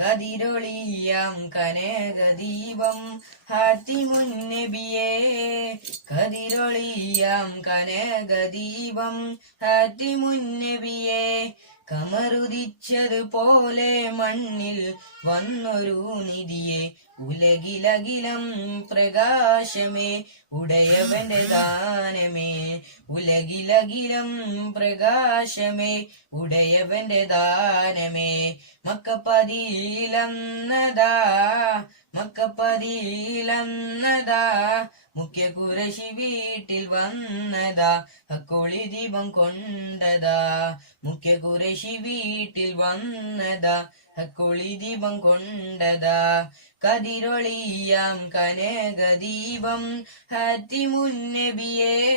കതിരൊളിയാം കനകദീപം ഹാത്തിമുന്നബിയേ. കതിരൊളിയാം കനകദീപം ഹാത്തിമുന്നബിയേ. കമറുദിച്ചതുപോലെ മണ്ണിൽ വന്നൊരു നിധിയെ. ഉലകിലകിലം പ്രകാശമേ ഉടയവന്റെ ദാനമേ. ഉലകിലകിലം പ്രകാശമേ ഉടയവന്റെ ദാനമേ. മക്കപ്പതിയിലന്നതാ മക്കപ്പതിയിലന്നതാ. മുഖ്യ കുറശി വീട്ടിൽ വന്നതാ അക്കോളി ദീപം കൊണ്ടതാ. മുഖ്യ കുറശി വീട്ടിൽ വന്നതാ അക്കോളി ദീപം കൊണ്ടതാ. കതിരൊളിയാം കനകദീപം. ഹത്തിമുന്നബിയേ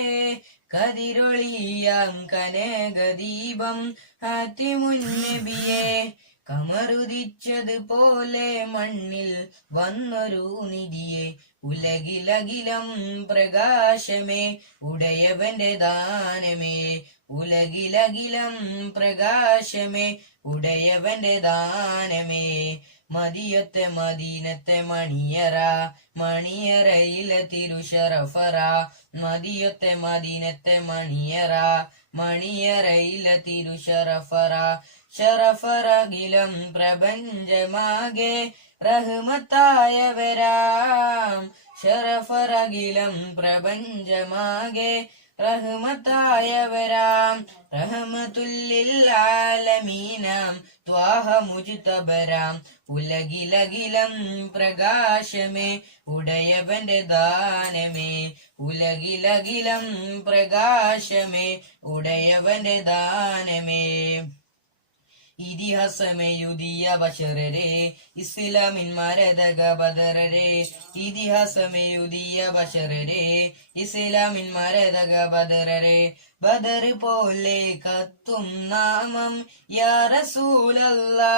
കതിരൊളിയാം കനകദീപം. ഹത്തിമുന്നബിയേ കമറുദിച്ചതുപോലെ മണ്ണിൽ വന്നൊരു നിധിയെ. ഉലകിലകിലം പ്രകാശമേ ഉടയവന്റെ ദാനമേ. ഉലകിലകിലം പ്രകാശമേ ഉടയവന്റെ ദാനമേ. മതിയത്തെ മദീനത്തെ മണിയറ മണിയറയിലെ തിരുഷറഫറ. മതിയത്തെ മദീനത്തെ മണിയറ മണിയറയിലെ തിരുഷറഫറ. ഷറഫറകിലം പ്രപഞ്ചമാകെ റഹ്മത്തായവരാം. ഷറഫറകിലം പ്രപഞ്ചമാകെ റഹ്മത്തായവരാം. വരാം റഹ്മതുല്ലാലമീനാം മുജ്തബരാം ഉലകിലകിലം പ്രകാശമേ. ഉടയവന്റെ ദാനമേ. ഉലകിലകിലം പ്രകാശമേ. ഉടയവന്റെ ദാനമേ. ഇതിഹാസമേയുദിയ ബഷറരെ ഇസ്ലാമിൻ മരതക ബദറരെ ഇതിഹാസമേയുദിയ ബഷറരെ ഇസ്ലാമിൻ മരതക ബദറരെ ബദർ പോലെ കത്തും നാമം യാ റസൂലല്ലാ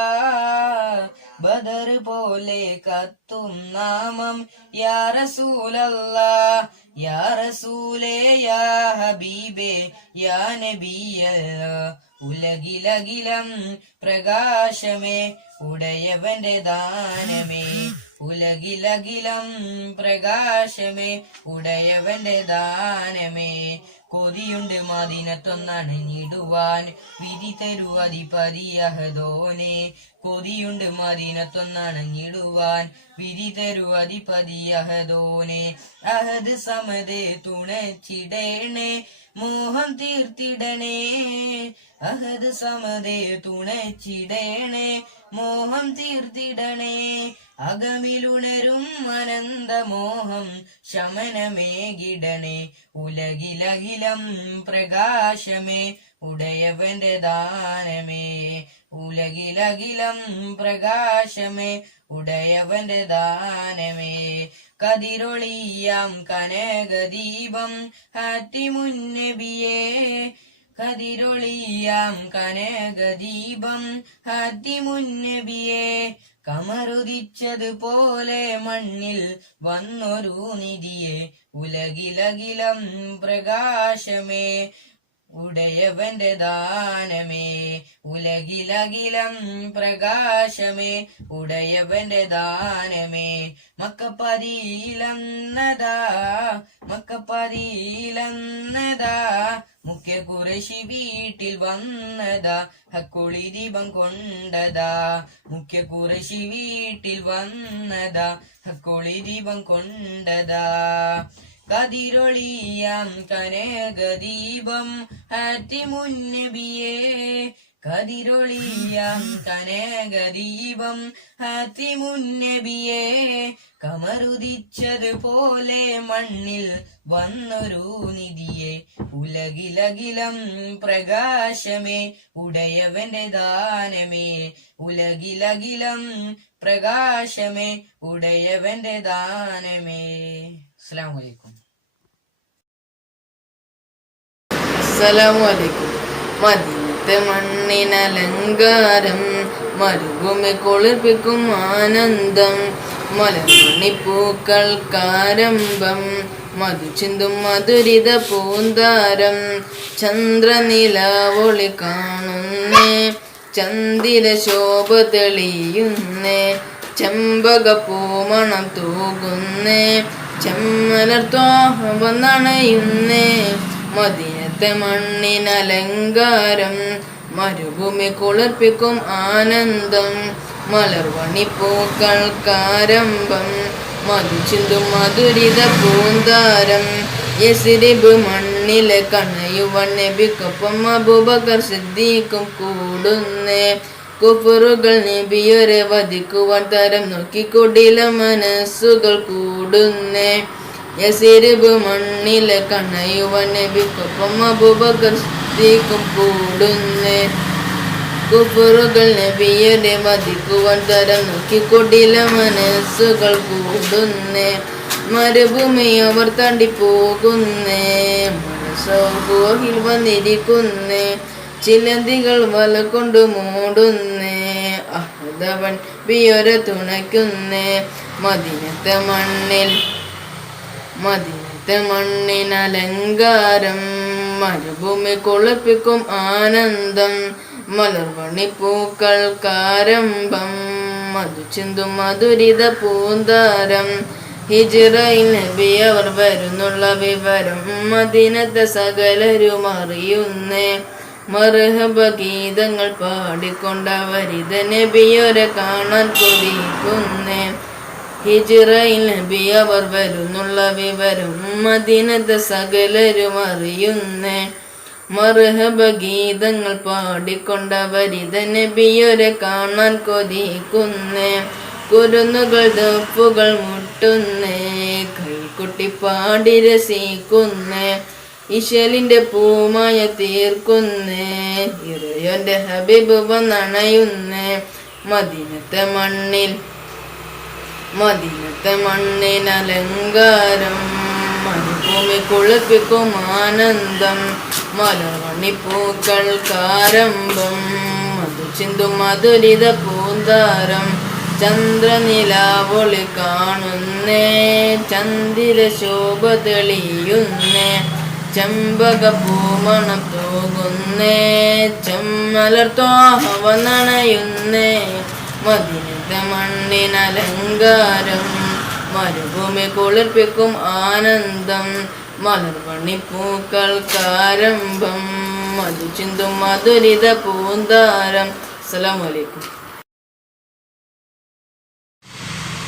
ബദർ പോലെ കത്തും നാമം യാ റസൂലല്ലാ യാ റസൂലേ യാ ഹബീബേ യാ നബിയല്ലാ ഉലകിലകിലം പ്രകാശമേ ഉടയവന്റെ ദാനമേ. ഉലകിലകിലം പ്രകാശമേ ഉടയവന്റെ ദാനമേ. കൊതിയുണ്ട് മദീനത്തൊന്നണഞ്ഞിടുവാൻ വിധി തരുവതി അധിപതിയഹദോനെ കൊതിയുണ്ട് മദീനത്തൊന്നണഞ്ഞിടുവാൻ. വിധി തരൂ അധിപതിയഹദോനെ അഹദ് സമതേ തുണച്ചിടേണേ മോഹം തീർത്തിടണേ. അഹദ് സമതേ തുണച്ചിടേണേ മോഹം തീർത്തിടണേ. അകമിലുണരും അനന്തമോഹം ശമനമേകിടണേ. ഉലകിലകിലം പ്രകാശമേ. ഉടയവന്റെ ദാനമേ. ഉലകിലകിലം പ്രകാശമേ ഉടയവന്റെ ദാനമേ. കതിരൊളിയാം കനകദീപം ഹത്തിമുന്നബിയേ കതിരൊളിയാം കനകദീപം ഹത്തിമുന്നബിയേ കമറുദിച്ചതുപോലെ മണ്ണിൽ വന്നൊരു നിധിയെ ഉലകിലകിലം പ്രകാശമേ. ഉടയവന്റെ ദാനമേ ഉലകിലകിലം പ്രകാശമേ ഉടയവന്റെ ദാനമേ. മക്കപ്പതിയിലന്നതാ മക്കപ്പതിയിലന്നതാ മുഖ്യ കുറശി വീട്ടിൽ വന്നതാ ഹക്കുളി ദീപം കൊണ്ടതാ. മുഖ്യ കുറശി വീട്ടിൽ വന്നതാ ഹക്കുളി ദീപം കൊണ്ടതാ. കതിരൊളിയാം കനകദീപം ഹത്തിമുന്നബിയേ കതിരൊളിയാം കനകദീപം ഹത്തിമുന്നബിയേ കമറുദിച്ചതുപോലെ മണ്ണിൽ വന്നൊരു നിധിയെ. ഉലകിലകിലം പ്രകാശമേ ഉടയവന്റെ ദാനമേ. ഉലകിലകിലം പ്രകാശമേ ഉടയവന്റെ ദാനമേ. അസ്സലാമു അലൈക്കും. മദീനത്തെ മണ്ണിനലങ്കാരം മരുഭൂമി കുളിർപ്പിക്കും ആനന്ദം മലമണിപ്പൂക്കൾക്കാരംഭം മധുചിന്തും മധുരിത പൂന്താരം ചന്ദ്രനിലാവൊളി കാണുന്നേ ചന്ദിര ശോഭ തെളിയുന്നേ ചെമ്പക പൂമണം തൂകുന്നേ ചെമ്മലർത്തോണയുന്നേ മദിനത്തെ മണ്ണിനലങ്കാരം മരുഭൂമി കുളിർപ്പിക്കും ആനന്ദം മലർവണി മധുചിന്തു മധുരിത പൂന്താരം യസിരിബ് മണ്ണിലെ കണയുവൻ നബിക്കൊപ്പം അബൂബക്കർ സിദ്ദീഖും കൂടുന്നേ. കുഫറുകൾ നബിയൊരെ വധിക്കുവാൻ തരം നോക്കി മനസ്സുകൾ കൂടുന്നേ. യസിരിബ് മണ്ണിലെ കണയുവ നബിക്കൊപ്പം അബൂബക്കർ സിദ്ദീഖും കൂടുന്നേ. കുഫറുകൾ നബിയുടെ വധിക്കുവാൻ തരം നോക്കിക്കൊടില മനസ്സുകൾ കൂടുന്നേ. മരുഭൂമി അവർ തണ്ടിപ്പോകുന്നേ. മനസ്സോഹിൽ വന്നിരിക്കുന്നേ. ചിലന്തികൾ വല കൊണ്ടു മൂടുന്നേ. അഹദവൻ വിയൊര തുണയ്ക്കുന്നേ. മദിനത്തെ മണ്ണിൽ മദിനത്തെ മണ്ണിനലങ്കാരം മരുഭൂമി കുളിപ്പിക്കും ആനന്ദം മലർവണി പൂക്കൾക്കാരംഭം മധുചിന്തും മധുരിത പൂന്താരം. ഹിജിറയിൽ നബി അവർ വരുന്നുള്ള വിവരം മദിനത്തെ സകലരും അറിയുന്നേ. മർഹബ ഗീതങ്ങൾ പാടിക്കൊണ്ടവരിത നബിയൊരെ കാണാൻ കൊതിക്കുന്നേ. ഹിജിറയിൽ നബി അവർ വരുന്നുള്ള വിവരം മദീനത്തെ സകലരും അറിയുന്നേ. മർഹബ ഗീതങ്ങൾ പാടിക്കൊണ്ടവരിത നബിയൊരെ കാണാൻ കൊതിക്കുന്നേ. കുരുന്നുകൾ ദപ്പുകൾ മുട്ടുന്നേ. കൈക്കുട്ടി പാടി രസിക്കുന്നേ. ഇശലിന്റെ പൂമായ തീർക്കുന്നേ. ഇറയോന്റെ ഹബീബ് വന്നണയുന്നേ. മദീനത്തെ മണ്ണിൽ മദിനത്തെ മണ്ണിനലങ്കാരം മരുഭൂമി കുളിപ്പിക്കും ആനന്ദം മലർവണി കാരംഭം മധുചിന്തു മധുരിത പൂന്താരം ചന്ദ്രനിലാവൊളി കാണുന്നേ ചന്ദ്ര ശോഭ തെളിയുന്നേ ചെമ്പക പൂമണം തൂകുന്നേ ചെമ്മലർത്തോഹവ നണയുന്നേ മദിനത്തെ മണ്ണിനലങ്കാരം മരുഭൂമി കുളിർപ്പിക്കും ആനന്ദം മലർവണി കാരംഭം മധുചിന്തും മധുരിത പൂന്താരം. അസ്സലാമലൈക്കും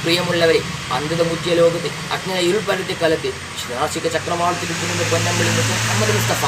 പ്രിയമുള്ളവരെ അന്ധത മുറ്റിയ ലോകത്ത് അജ്ഞന ഇരുൾപരത്തെ കാലത്ത് ശാസിക ചക്രവാളത്തിലിരിക്കുന്ന മുഹമ്മദ് മുസ്തഫ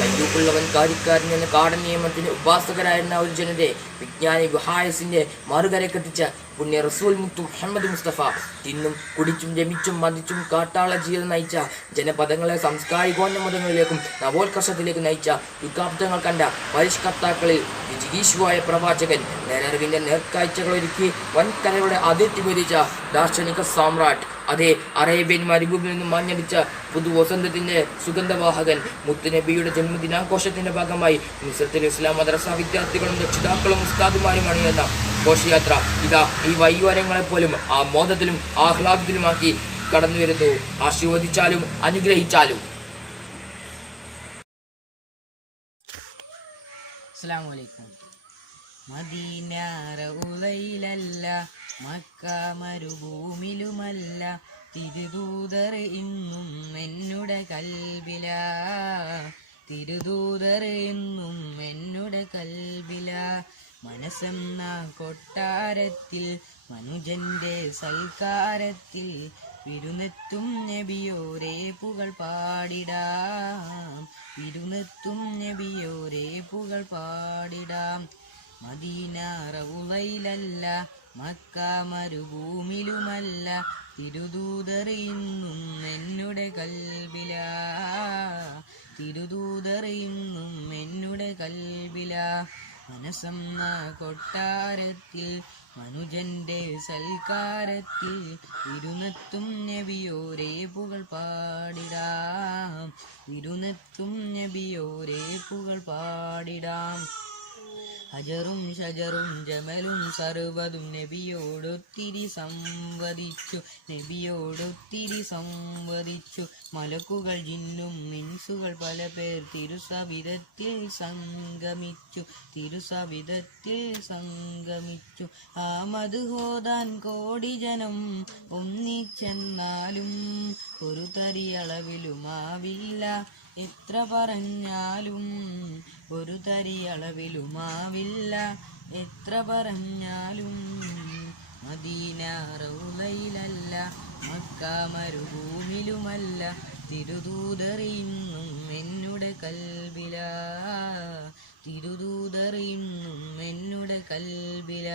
കയ്യൂപ്പുള്ളവൻ കാര്യക്കാരൻ എന്ന കാടൻ നിയമത്തിന് ഉപാസകരായിരുന്ന ഒരു ജനതയെ വിജ്ഞാനി ഗുഹായസിന്റെ മറുകരക്കെത്തിച്ച പുണ്യ റസൂൽ മുത്തു മുഹമ്മദ് മുസ്തഫ തിന്നും കുടിച്ചും രമിച്ചും മതിച്ചും കാട്ടാള ജീവിതം നയിച്ച ജനപദങ്ങളെ സംസ്കാരികോന്നമതങ്ങളിലേക്കും നവോത്കർഷത്തിലേക്കും നയിച്ച യുഗാബ്ദങ്ങൾ കണ്ട പരിഷ്കർത്താക്കളിൽ വിജിഗീഷുവായ പ്രവാചകൻ നേരറിവിന്റെ നേർക്കാഴ്ചകളൊരുക്കി വൻകരയുടെ അതിർത്തി ഭരിച്ച ദാർശനിക സാമ്രാട്ട്. അതെ അറേബ്യൻ മരുഭൂമിയിൽ നിന്നും മഞ്ഞടിച്ച പുതു വസന്തത്തിന്റെ സുഗന്ധവാഹകൻ മുത്തുനബിയുടെ ജന്മദിനാഘോഷത്തിന്റെ ഭാഗമായി മിസ്രത്തിൽ ഇസ്ലാം മദ്രസ വിദ്യാർത്ഥികളും രക്ഷിതാക്കളും ഉസ്താദുമാരും അണിയുന്ന ഘോഷയാത്ര. ഇതാ ഈ വൈകുന്നേരങ്ങളെ പോലും ആ മോദത്തിലും ആഹ്ലാദത്തിലുമാക്കി കടന്നു വരുന്നു ആശീർവദിച്ചാലും അനുഗ്രഹിച്ചാലും. അസ്സലാമലൈക്കും മദീന റൗലയിലല്ല മക്ക മരുഭൂമിലുമല്ല തിരുദൂതർ ഇന്നും എന്നുടെ കൽബില. തിരുദൂതർ എന്നും എന്നുടെ കൽബില. മനസ്സെന്ന കൊട്ടാരത്തിൽ മനുജന്റെ സൽക്കാരത്തിൽ വിരുന്നെത്തും നബിയോരേ പുകൾ പാടിടാം. വിരുന്നെത്തും നബിയോരേ പുകൾ പാടിടാം. മദീന റൗലയിലല്ല മക്ക മരുഭൂമിലുമല്ല തിരുദൂതറിയുന്നും എന്നുടെ കൽബില തിരുദൂതറിയുന്നും എന്നുടെ കൽബില മനസ്സെന്ന കൊട്ടാരത്തിൽ മനുജന്റെ സൽക്കാരത്തിൽ ഇരുന്നെത്തും നബിയോരേ പുകൾ പാടിടാം. ഇരുന്നെത്തും നബിയോരേ പുകൾ പാടിടാം. അജറും ഷജറും ജമലും സർവതും നബിയോടൊത്തിരി സംവദിച്ചു. നബിയോടൊത്തിരി സംവദിച്ചു. മലക്കുകൾ ജിന്നും മിൻസുകൾ പല പേർ തിരുസവിധത്തിൽ സംഗമിച്ചു. തിരുസവിധത്തിൽ സംഗമിച്ചു. ആ മധുഹോതാൻ കോടി ജനം ഒന്നിച്ചെന്നാലും ഒരു തരിയളവിലുമാവില്ല എത്ര പറഞ്ഞാലും ഒരു തരി തരിയളവിലുമാവില്ല എത്ര പറഞ്ഞാലും മദീന റൗലയിലല്ല മക്ക മരുഭൂമിലുമല്ല. തിരുദൂതറിയുന്നും എന്നുടെ കൽബില തിരുദൂതറിയുന്നും എന്നുടെ കൽബില.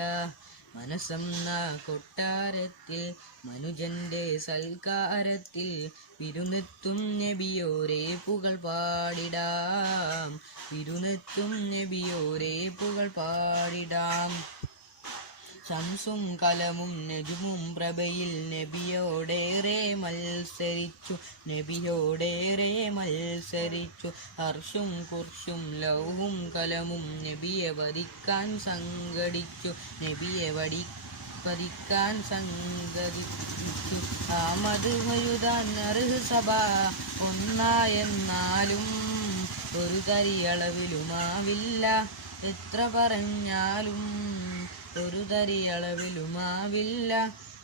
മനസ്സെന്ന കൊട്ടാരത്തിൽ മനുജന്റെ സൽക്കാരത്തിൽ വിരുന്നെത്തും നബിയോരേ പുകൾ പാടിടാം. വിരുന്നെത്തും നബിയോരേ പുകൾ പാടിടാം. ശംസും കലമും നജുമും പ്രഭയിൽ നബിയോടേറെ മത്സരിച്ചു നബിയോടേറെ മത്സരിച്ചു. ഹർഷും കുർഷും ലൗവും കലമും നബിയെ വധിക്കാൻ സംഘടിച്ചു നബിയെ വടി വധിക്കാൻ സംഘടിച്ചു. ആമത് വഴുതാൻ അർഹ സഭ ഒന്നായെന്നാലും ഒരു തരിയളവിലുമാവില്ല എത്ര പറഞ്ഞാലും ഒരു തരിയളവിലുമാവില്ല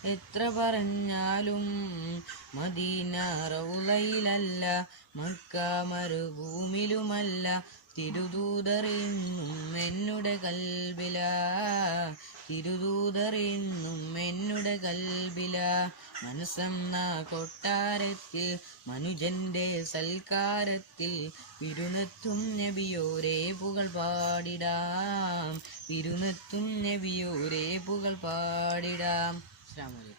എത്ര പറഞ്ഞാലും മദീന റൗലയിലല്ല മക്ക മരുഭൂമിലുമല്ല. തിരുദൂതറിയുന്നും എന്നുടെ കൽബില തിരുദൂതറിയുന്നും എന്നുടെ കൽബില മനസ്സെന്ന കൊട്ടാരത്തിൽ മനുജന്റെ സൽക്കാരത്തിൽ. വിരുന്നെത്തും നബിയോരേ പുകൾ പാടിടാം. വിരുന്നെത്തും നബിയോരേ പുകൾ പാടിടാം. അസ്സാം